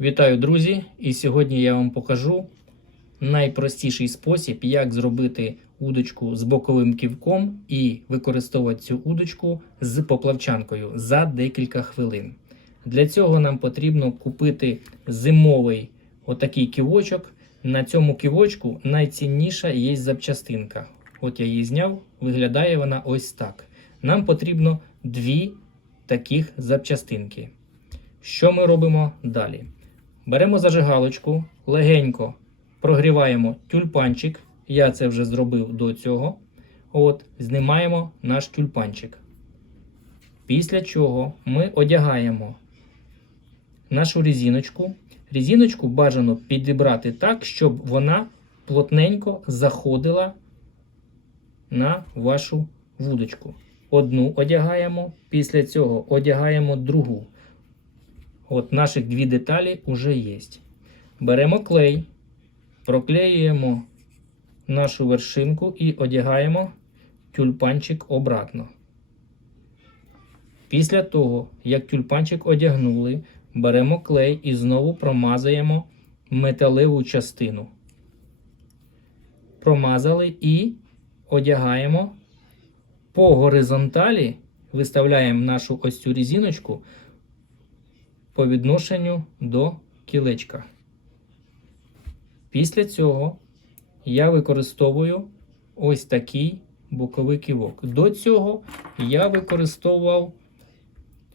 Вітаю, друзі! І сьогодні я вам покажу найпростіший спосіб, як зробити удочку з боковим ківком і використовувати цю удочку з поплавчанкою за декілька хвилин. Для цього нам потрібно купити зимовий отакий ківочок. На цьому ківочку найцінніша є запчастинка. От я її зняв, виглядає вона ось так. Нам потрібно дві таких запчастинки. Що ми робимо далі? Беремо зажигалочку, легенько прогріваємо тюльпанчик. Я це вже зробив до цього. От, знімаємо наш тюльпанчик. Після чого ми одягаємо нашу резиночку. Резиночку бажано підібрати так, щоб вона плотненько заходила на вашу вудочку. Одну одягаємо, після цього одягаємо другу. От наших дві деталі вже є. Беремо клей, проклеюємо нашу вершинку і одягаємо тюльпанчик обратно. Після того, як тюльпанчик одягнули, беремо клей і знову промазуємо металеву частину. Промазали і одягаємо по горизонталі, виставляємо нашу ось цю резиночку по відношенню до кілечка. Після цього я використовую ось такий боковий ківок. До цього я використовував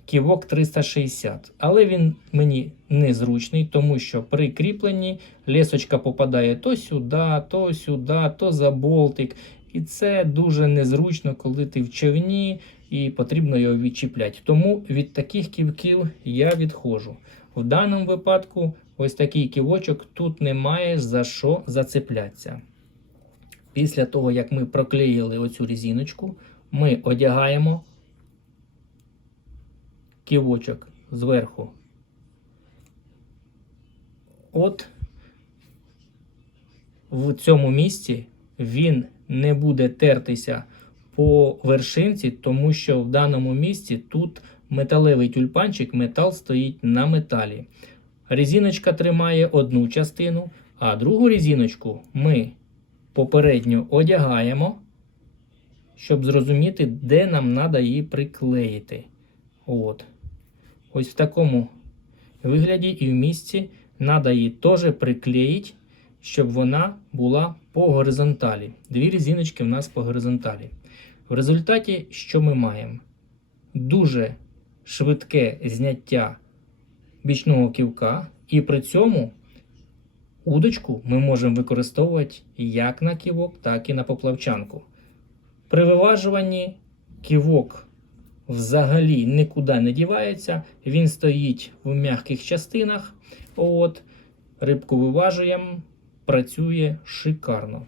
ківок 360, але він мені незручний, тому що при кріпленні лесочка попадає то сюди, то сюди, то за болтик. І це дуже незручно, коли ти в човні і потрібно його відчіпляти. Тому від таких ківків я відходжу. В даному випадку, ось такий ківочок тут немає за що зацеплятися. Після того, як ми проклеїли оцю резиночку, ми одягаємо ківочок зверху. От в цьому місці він не буде тертися по вершинці, тому що в даному місці тут металевий тюльпанчик, метал стоїть на металі. Резиночка тримає одну частину, а другу резиночку ми попередньо одягаємо, щоб зрозуміти, де нам треба її приклеїти. От. Ось в такому вигляді і в місці треба її теж приклеїти, щоб вона була по горизонталі. Дві резиночки в нас по горизонталі. В результаті, що ми маємо? Дуже швидке зняття бічного ківка, і при цьому удочку ми можемо використовувати як на ківок, так і на поплавчанку. При виважуванні ківок взагалі нікуди не дівається, він стоїть в м'яких частинах. От, Рибку виважуємо, працює шикарно.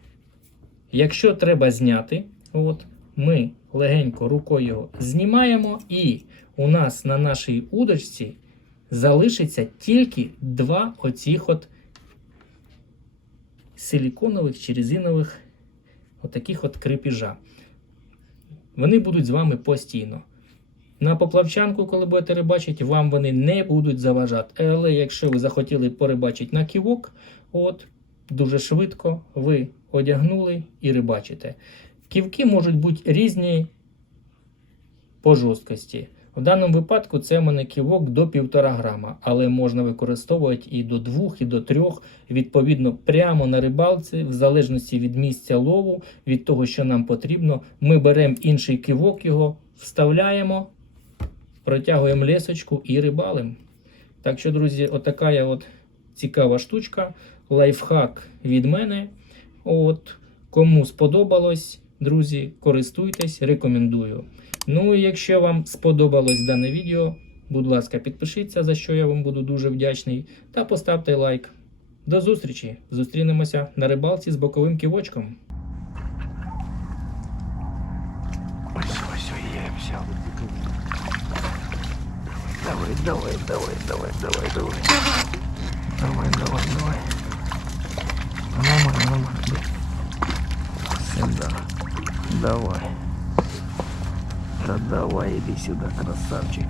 Якщо треба зняти, от, ми легенько рукою його знімаємо, і у нас на нашій удочці залишиться тільки два оцих от силіконових чи резинових отаких от крепіжа. Вони будуть з вами постійно. На поплавчанку, коли будете рибачити, вам вони не будуть заважати. Але якщо ви захотіли порибачити на ківок, от, дуже швидко ви одягнули і рибачите. Ківки можуть бути різні по жорсткості. В даному випадку це в мене ківок до 1,5 грама, але можна використовувати і до 2, і до 3, відповідно, прямо на рибалці, в залежності від місця лову, від того, що нам потрібно. Ми беремо інший ківок, його вставляємо, протягуємо лесочку і рибалимо. Так що, друзі, отака от цікава штучка, лайфхак від мене. От, Кому сподобалось, друзі, користуйтесь, рекомендую. Ну і якщо вам сподобалось дане відео, будь ласка, підпишіться, за що я вам буду дуже вдячний, та поставте лайк. До зустрічі! Зустрінемося на рибалці з боковим ківочком. Ось, ось, я взяв. Давай, давай, давай, давай, давай, давай. Давай, давай, давай. Давай. Да давай, иди сюда, красавчик.